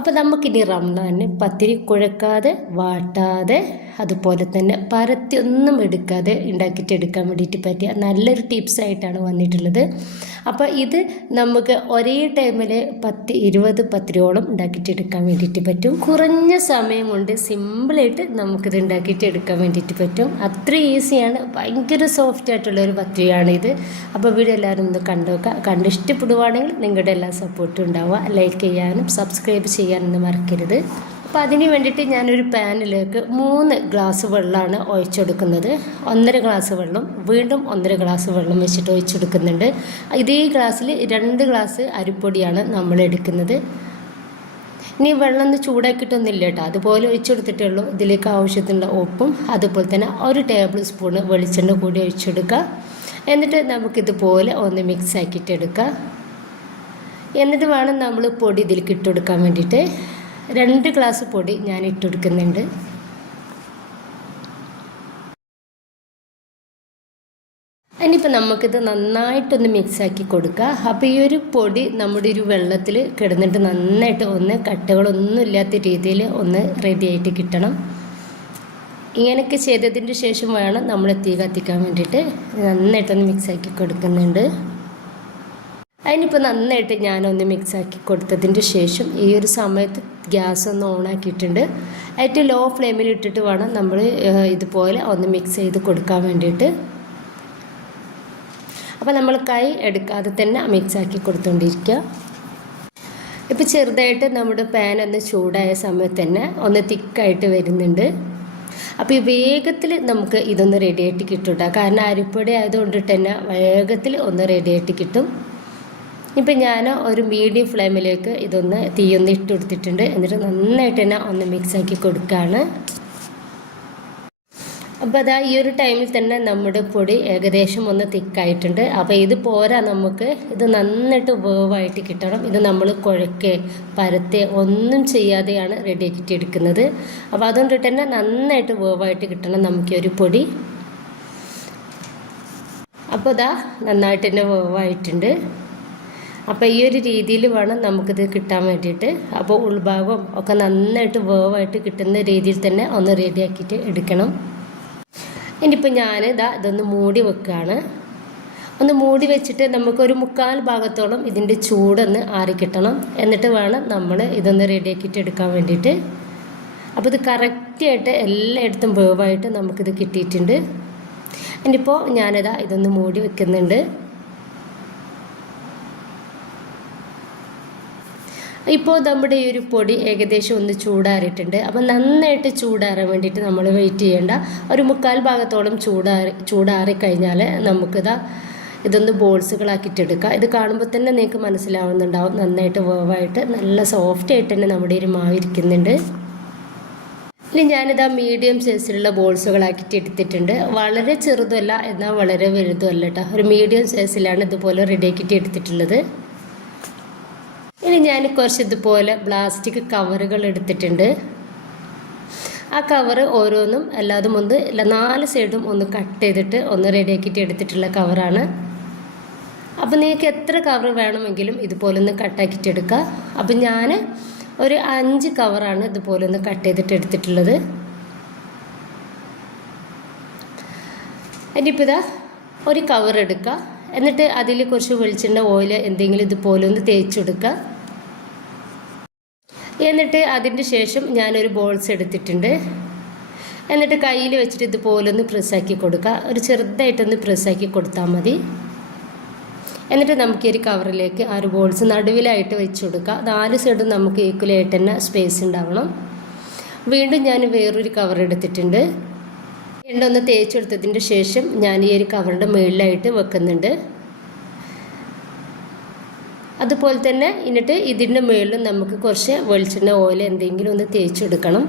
അപ്പോൾ നമുക്കിനി റംസാനിന് പത്തിരി കുഴക്കാതെ വാട്ടാതെ അതുപോലെ തന്നെ പരത്തി ഒന്നും എടുക്കാതെ ഉണ്ടാക്കിയിട്ടെടുക്കാൻ വേണ്ടിയിട്ട് പറ്റിയ നല്ലൊരു ടിപ്സായിട്ടാണ് വന്നിട്ടുള്ളത്. അപ്പോൾ ഇത് നമുക്ക് ഒരേ ടൈമിൽ 10-20 പത്തിരിയോളം ഉണ്ടാക്കിയിട്ടെടുക്കാൻ വേണ്ടിയിട്ട് പറ്റും. കുറഞ്ഞ സമയം കൊണ്ട് സിമ്പിളായിട്ട് നമുക്കിത് ഉണ്ടാക്കിയിട്ടെടുക്കാൻ വേണ്ടിയിട്ട് പറ്റും. അത്ര ഈസിയാണ്, ഭയങ്കര സോഫ്റ്റ് ആയിട്ടുള്ളൊരു പത്തിരിയാണിത്. അപ്പോൾ വീഡിയോ എല്ലാവരും ഒന്ന് കണ്ടുനോക്കുക. ഇഷ്ടപ്പെടുവാണെങ്കിൽ നിങ്ങളുടെ എല്ലാ സപ്പോർട്ടും ഉണ്ടാവുക. ലൈക്ക് ചെയ്യാനും സബ്സ്ക്രൈബ് ചെയ്യാനൊന്നും മറക്കരുത്. അപ്പോൾ അതിന് വേണ്ടിയിട്ട് ഞാനൊരു പാനിലേക്ക് 3 ഗ്ലാസ് വെള്ളമാണ് ഒഴിച്ചെടുക്കുന്നത്. 1.5 ഗ്ലാസ് വെള്ളം, വീണ്ടും 1.5 ഗ്ലാസ് വെള്ളം വെച്ചിട്ട് ഒഴിച്ചെടുക്കുന്നുണ്ട്. ഇതേ ഗ്ലാസ്സിൽ 2 ഗ്ലാസ് അരിപ്പൊടിയാണ് നമ്മൾ എടുക്കുന്നത്. ഇനി വെള്ളം ഒന്ന് ചൂടാക്കിയിട്ടൊന്നുമില്ല കേട്ടോ, അതുപോലെ ഒഴിച്ചെടുത്തിട്ടേ ഉള്ളൂ. ഇതിലേക്ക് ആവശ്യത്തിനുള്ള ഉപ്പും അതുപോലെ തന്നെ 1 ടേബിൾ സ്പൂണ് വെളിച്ചെണ്ണ കൂടി ഒഴിച്ചെടുക്കുക. എന്നിട്ട് നമുക്കിതുപോലെ ഒന്ന് മിക്സ് ആക്കിയിട്ടെടുക്കുക. എന്നിട്ട് വേണം നമ്മൾ പൊടി ഇതിലേക്ക് ഇട്ടുകൊടുക്കാൻ വേണ്ടിയിട്ട്. 2 ഗ്ലാസ് പൊടി ഞാൻ ഇട്ടുകൊടുക്കുന്നുണ്ട്. ഇനിയിപ്പോൾ നമുക്കിത് നന്നായിട്ടൊന്ന് മിക്സാക്കി കൊടുക്കുക. അപ്പോൾ ഈ ഒരു പൊടി നമ്മുടെ ഒരു വെള്ളത്തിൽ കിടന്നിട്ട് നന്നായിട്ട് ഒന്ന് കട്ടകളൊന്നും ഇല്ലാത്ത രീതിയിൽ ഒന്ന് റെഡി ആയിട്ട് കിട്ടണം. ഇങ്ങനെയൊക്കെ ചെയ്തതിൻ്റെ ശേഷം വേണം നമ്മൾ തീ കത്തിക്കാൻ വേണ്ടിയിട്ട്. നന്നായിട്ടൊന്ന് മിക്സാക്കി കൊടുക്കുന്നുണ്ട്. അതിനിപ്പോൾ നന്നായിട്ട് ഞാനൊന്ന് മിക്സാക്കി കൊടുത്തതിൻ്റെ ശേഷം ഈ ഒരു സമയത്ത് ഗ്യാസ് ഒന്ന് ഓണാക്കിയിട്ടുണ്ട്. ഏറ്റവും ലോ ഫ്ലെയിമിൽ ഇട്ടിട്ട് വേണം നമ്മൾ ഇതുപോലെ ഒന്ന് മിക്സ് ചെയ്ത് കൊടുക്കാൻ വേണ്ടിയിട്ട്. അപ്പോൾ നമ്മൾ കൈ എടുക്കാതെ തന്നെ മിക്സാക്കി കൊടുത്തുകൊണ്ടിരിക്കുക. ഇപ്പോൾ ചെറുതായിട്ട് നമ്മുടെ പാൻ ഒന്ന് ചൂടായ സമയത്ത് തന്നെ ഒന്ന് തിക്കായിട്ട് വരുന്നുണ്ട്. അപ്പോൾ ഈ വേഗത്തിൽ നമുക്ക് ഇതൊന്ന് റെഡിയായിട്ട് കിട്ടും കേട്ടോ. കാരണം അരിപ്പൊടി ആയതുകൊണ്ടിട്ട് തന്നെ വേഗത്തിൽ ഒന്ന് റെഡിയായിട്ട് കിട്ടും. ഇപ്പം ഞാൻ ഒരു മീഡിയം ഫ്ലെയിമിലേക്ക് ഇതൊന്ന് തീയൊന്ന് ഇട്ട് കൊടുത്തിട്ടുണ്ട്. എന്നിട്ട് നന്നായിട്ട് തന്നെ ഒന്ന് മിക്സാക്കി കൊടുക്കുകയാണ്. അപ്പോൾ അതാ ഈ ഒരു ടൈമിൽ തന്നെ നമ്മുടെ പൊടി ഏകദേശം ഒന്ന് തിക്കായിട്ടുണ്ട്. അപ്പോൾ ഇത് പോരാ, നമുക്ക് ഇത് നന്നായിട്ട് വേവായിട്ട് കിട്ടണം. ഇത് നമ്മൾ കുഴക്കേ പരത്തേ ഒന്നും ചെയ്യാതെയാണ് റെഡിയാക്കിയിട്ട് എടുക്കുന്നത്. അപ്പോൾ അതുകൊണ്ടിട്ട് തന്നെ നന്നായിട്ട് വേവായിട്ട് കിട്ടണം നമുക്ക് ഒരു പൊടി. അപ്പോൾ ഇതാ നന്നായിട്ട് തന്നെ വേവായിട്ടുണ്ട്. അപ്പോൾ ഈ ഒരു രീതിയിൽ വേണം നമുക്കിത് കിട്ടാൻ വേണ്ടിയിട്ട്. അപ്പോൾ ഉൾഭാഗം ഒക്കെ നന്നായിട്ട് വേവായിട്ട് കിട്ടുന്ന രീതിയിൽ തന്നെ ഒന്ന് റെഡിയാക്കിയിട്ട് എടുക്കണം. ഇനിയിപ്പോൾ ഞാൻ ഇതൊന്ന് മൂടി വെക്കുകയാണ്. ഒന്ന് മൂടി വെച്ചിട്ട് നമുക്കൊരു 1/4 ഭാഗത്തോളം ഇതിൻ്റെ ചൂടൊന്ന് ആറിക്കിട്ടണം. എന്നിട്ട് വേണം നമ്മൾ ഇതൊന്ന് റെഡിയാക്കിയിട്ട് എടുക്കാൻ വേണ്ടിയിട്ട്. അപ്പോൾ ഇത് കറക്റ്റായിട്ട് എല്ലായിടത്തും വേവായിട്ട് നമുക്കിത് കിട്ടിയിട്ടുണ്ട്. ഇനിയിപ്പോൾ ഇതൊന്ന് മൂടി വെക്കുന്നുണ്ട്. ഇപ്പോൾ നമ്മുടെ ഈ ഒരു പൊടി ഏകദേശം ഒന്ന് ചൂടാറിയിട്ടുണ്ട്. അപ്പോൾ നന്നായിട്ട് ചൂടാറാൻ വേണ്ടിയിട്ട് നമ്മൾ വെയിറ്റ് ചെയ്യേണ്ട. ഒരു 1/4 ഭാഗത്തോളം ചൂടാറിക്കഴിഞ്ഞാൽ ഇതൊന്ന് ബോൾസുകളാക്കിയിട്ടെടുക്കുക. ഇത് കാണുമ്പോൾ തന്നെ നിങ്ങൾക്ക് മനസ്സിലാവുന്നുണ്ടാവും നന്നായിട്ട് വേവായിട്ട് നല്ല സോഫ്റ്റ് ആയിട്ട് തന്നെ നമ്മുടെ ഒരു മാവ് ഇരിക്കുന്നുണ്ട്. ഇനി മീഡിയം സൈസിലുള്ള ബോൾസുകളാക്കിയിട്ട് എടുത്തിട്ടുണ്ട്. വളരെ ചെറുതല്ല എന്നാൽ വളരെ വലുതുമല്ല കേട്ടോ. ഒരു മീഡിയം സൈസിലാണ് ഇതുപോലെ റെഡിയാക്കിയിട്ട് എടുത്തിട്ടുള്ളത്. ഇനി ഞാൻ കുറച്ച് ഇതുപോലെ പ്ലാസ്റ്റിക് കവറുകൾ എടുത്തിട്ടുണ്ട്. ആ കവറ് ഓരോന്നും എല്ലാതും 4 സൈഡും ഒന്ന് കട്ട് ചെയ്തിട്ട് ഒന്ന് റെഡിയാക്കിയിട്ട് എടുത്തിട്ടുള്ള കവറാണ്. അപ്പോൾ നിങ്ങൾക്ക് എത്ര കവർ വേണമെങ്കിലും ഇതുപോലെ ഒന്ന് കട്ടാക്കിയിട്ട് എടുക്കുക. അപ്പം ഞാൻ ഒരു 5 കവറാണ് ഇതുപോലെ ഒന്ന് കട്ട് ചെയ്തിട്ട് എടുത്തിട്ടുള്ളത്. ഇനിയിപ്പോൾ ഒരു കവർ എടുക്കുക. എന്നിട്ട് അതിൽ കുറച്ച് വെളിച്ചെണ്ണ ഓയിൽ എന്തെങ്കിലും ഇതുപോലെ ഒന്ന് തേച്ചെടുക്കുക. എന്നിട്ട് അതിൻ്റെ ശേഷം ഞാനൊരു ബോൾസ് എടുത്തിട്ടുണ്ട്. എന്നിട്ട് കയ്യിൽ വെച്ചിട്ട് ഇതുപോലെ ഒന്ന് പ്രസ്സാക്കി കൊടുക്കുക. ഒരു ചെറുതായിട്ടൊന്ന് പ്രസ്സാക്കി കൊടുത്താൽ മതി. എന്നിട്ട് നമുക്ക് ഈ ഒരു കവറിലേക്ക് ആ ഒരു ബോൾസ് നടുവിലായിട്ട് വെച്ച് കൊടുക്കുക. 4 സൈഡും നമുക്ക് ഈക്വലായിട്ട് തന്നെ സ്പേസ് ഉണ്ടാവണം. വീണ്ടും ഞാൻ വേറൊരു കവർ എടുത്തിട്ടുണ്ട്. എണ്ണ ഒന്ന് തേച്ചെടുത്തതിൻ്റെ ശേഷം ഞാൻ ഈ ഒരു കവറിൻ്റെ മുകളിലായിട്ട് വെക്കുന്നുണ്ട്. അതുപോലെ തന്നെ എന്നിട്ട് ഇതിൻ്റെ മുകളിലും നമുക്ക് കുറച്ച് വെളിച്ചെണ്ണ ഓയിൽ എന്തെങ്കിലും ഒന്ന് തേച്ചെടുക്കണം.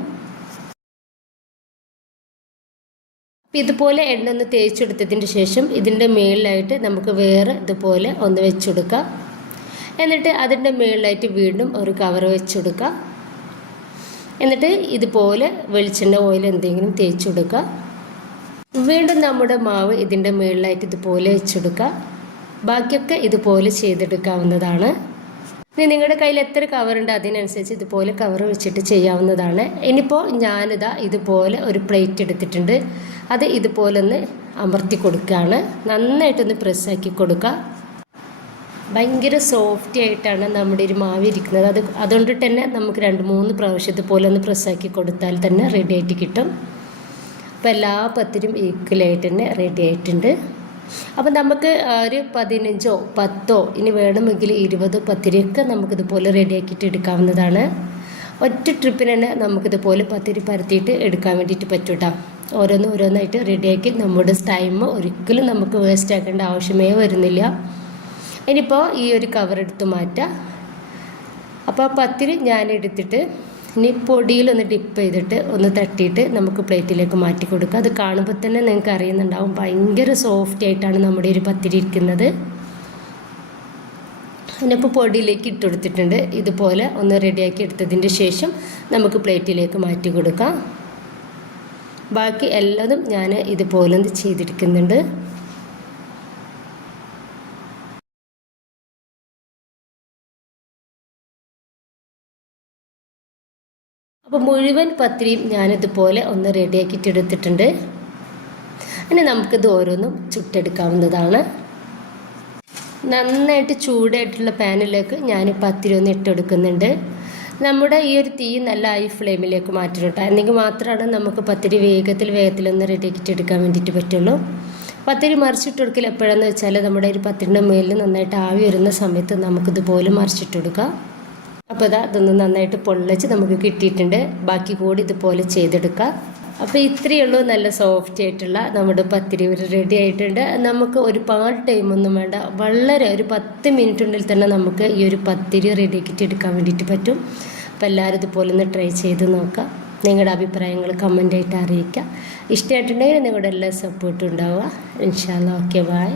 ഇതുപോലെ എണ്ണ ഒന്ന് തേച്ചെടുത്തതിൻ്റെ ശേഷം ഇതിൻ്റെ മുകളിലായിട്ട് നമുക്ക് വേറെ ഇതുപോലെ ഒന്ന് വെച്ചെടുക്കാം. എന്നിട്ട് അതിൻ്റെ മുകളിലായിട്ട് വീണ്ടും ഒരു കവർ വെച്ചെടുക്കുക. എന്നിട്ട് ഇതുപോലെ വെളിച്ചെണ്ണ ഓയിൽ എന്തെങ്കിലും തേച്ചെടുക്കുക. വീണ്ടും നമ്മുടെ മാവ് ഇതിൻ്റെ മുകളിലായിട്ട് ഇതുപോലെ വെച്ചെടുക്കുക. ബാക്കിയൊക്കെ ഇതുപോലെ ചെയ്തെടുക്കാവുന്നതാണ്. ഇനി നിങ്ങളുടെ കയ്യിൽ എത്ര കവറുണ്ട് അതിനനുസരിച്ച് ഇതുപോലെ കവർ വെച്ചിട്ട് ചെയ്യാവുന്നതാണ്. ഇനിയിപ്പോൾ ഞാനിതാ ഇതുപോലെ ഒരു പ്ലേറ്റ് എടുത്തിട്ടുണ്ട്. അത് ഇതുപോലെ ഒന്ന് അമർത്തി കൊടുക്കുകയാണ്. നന്നായിട്ടൊന്ന് പ്രസ്സാക്കി കൊടുക്കുക. ഭയങ്കര സോഫ്റ്റ് ആയിട്ടാണ് നമ്മുടെ ഒരു മാവ് ഇരിക്കുന്നത്. അതുകൊണ്ടിട്ട് തന്നെ നമുക്ക് 2-3 പ്രാവശ്യം ഇതുപോലെ ഒന്ന് പ്രസ്സാക്കി കൊടുത്താൽ തന്നെ റെഡി ആയിട്ട് കിട്ടും. അപ്പോൾ എല്ലാ പത്തിരിയും ഈക്വലായിട്ട് തന്നെ റെഡി ആയിട്ടുണ്ട്. അപ്പം നമുക്ക് ഒരു 15ഓ 10ഓ ഇനി വേണമെങ്കിൽ 20 പത്തിരിയൊക്കെ നമുക്കിതുപോലെ റെഡിയാക്കിയിട്ട് എടുക്കാവുന്നതാണ്. ഒറ്റ ട്രിപ്പിന് തന്നെ നമുക്കിതുപോലെ പത്തിരി പരത്തിയിട്ട് എടുക്കാൻ വേണ്ടിയിട്ട് പറ്റും കേട്ടോ. ഓരോന്നായിട്ട് റെഡിയാക്കി നമ്മുടെ ടൈം ഒരിക്കലും നമുക്ക് വേസ്റ്റ് ആക്കേണ്ട ആവശ്യമേ വരുന്നില്ല. ഇനിയിപ്പോൾ ഈ ഒരു കവർ എടുത്ത് മാറ്റാം. അപ്പോൾ പത്തിരി ഞാൻ എടുത്തിട്ട് ഇനി പൊടിയിലൊന്ന് ഡിപ്പ് ചെയ്തിട്ട് ഒന്ന് തട്ടിയിട്ട് നമുക്ക് പ്ലേറ്റിലേക്ക് മാറ്റി കൊടുക്കുക. അത് കാണുമ്പോൾ തന്നെ നിങ്ങൾക്ക് അറിയുന്നുണ്ടാവും ഭയങ്കര സോഫ്റ്റ് ആയിട്ടാണ് നമ്മുടെ ഒരു പത്തിരി ഇരിക്കുന്നത്. ഇനിയിപ്പോൾ പൊടിയിലേക്ക് ഇട്ട് കൊടുത്തിട്ടുണ്ട്. ഇതുപോലെ ഒന്ന് റെഡിയാക്കി എടുത്തതിൻ്റെ ശേഷം നമുക്ക് പ്ലേറ്റിലേക്ക് മാറ്റി കൊടുക്കാം. ബാക്കി എല്ലാതും ഞാൻ ഇതുപോലെ ഒന്ന് ചെയ്തെടുക്കുന്നുണ്ട്. അപ്പോൾ മുഴുവൻ പത്തിരിയും ഞാനിതുപോലെ ഒന്ന് റെഡിയാക്കിയിട്ട് എടുത്തിട്ടുണ്ട്. ഇനി നമുക്കിത് ഓരോന്നും ചുട്ടെടുക്കാവുന്നതാണ്. നന്നായിട്ട് ചൂടായിട്ടുള്ള പാനിലേക്ക് ഞാൻ പത്തിരി ഒന്ന് ഇട്ടെടുക്കുന്നുണ്ട്. നമ്മുടെ ഈ ഒരു തീ നല്ല ഹൈ ഫ്ലെയിമിലേക്ക് മാറ്റണം കേട്ടോ. എന്നെങ്കിൽ മാത്രമാണ് നമുക്ക് പത്തിരി വേഗത്തിലൊന്ന് റെഡിയാക്കിയിട്ട് എടുക്കാൻ വേണ്ടിയിട്ട് പറ്റുള്ളൂ. പത്തിരി മറിച്ചിട്ട് കൊടുക്കൽ എപ്പോഴാണെന്ന് വെച്ചാൽ നമ്മുടെ ഒരു പത്തിരിൻ്റെ മേലിൽ നന്നായിട്ട് ആവി വരുന്ന സമയത്ത് നമുക്കിതുപോലെ മറിച്ചിട്ട് കൊടുക്കാം. അപ്പോൾ ഇതൊന്ന് നന്നായിട്ട് പൊള്ളിച്ച് നമുക്ക് കിട്ടിയിട്ടുണ്ട്. ബാക്കി കൂടി ഇതുപോലെ ചെയ്തെടുക്കാം. അപ്പോൾ ഇത്രയേ ഉള്ളൂ, നല്ല സോഫ്റ്റ് ആയിട്ടുള്ള നമ്മുടെ പത്തിരി റെഡി ആയിട്ടുണ്ട്. നമുക്ക് ഒരുപാട് ടൈമൊന്നും വേണ്ട, വളരെ ഒരു 10 മിനിറ്റിനുള്ളിൽ തന്നെ നമുക്ക് ഈ ഒരു പത്തിരി റെഡിയാക്കിയിട്ട് എടുക്കാൻ വേണ്ടിയിട്ട് പറ്റും. അപ്പോൾ എല്ലാവരും ഇതുപോലെ ഒന്ന് ട്രൈ ചെയ്ത് നോക്കാം. നിങ്ങളുടെ അഭിപ്രായങ്ങൾ കമൻ്റായിട്ട് അറിയിക്കുക. ഇഷ്ടമായിട്ടുണ്ടെങ്കിൽ നിങ്ങളുടെ എല്ലാ സപ്പോർട്ടും ഉണ്ടാവുക. ഇൻഷാ അല്ലാഹ്. Okay, by.